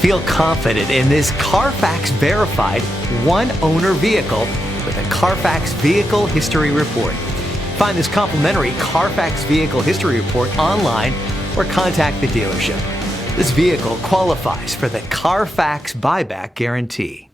Feel confident in this Carfax verified one-owner vehicle with a Carfax Vehicle History Report. Find this complimentary Carfax Vehicle History Report online or contact the dealership. This vehicle qualifies for the Carfax Buyback Guarantee.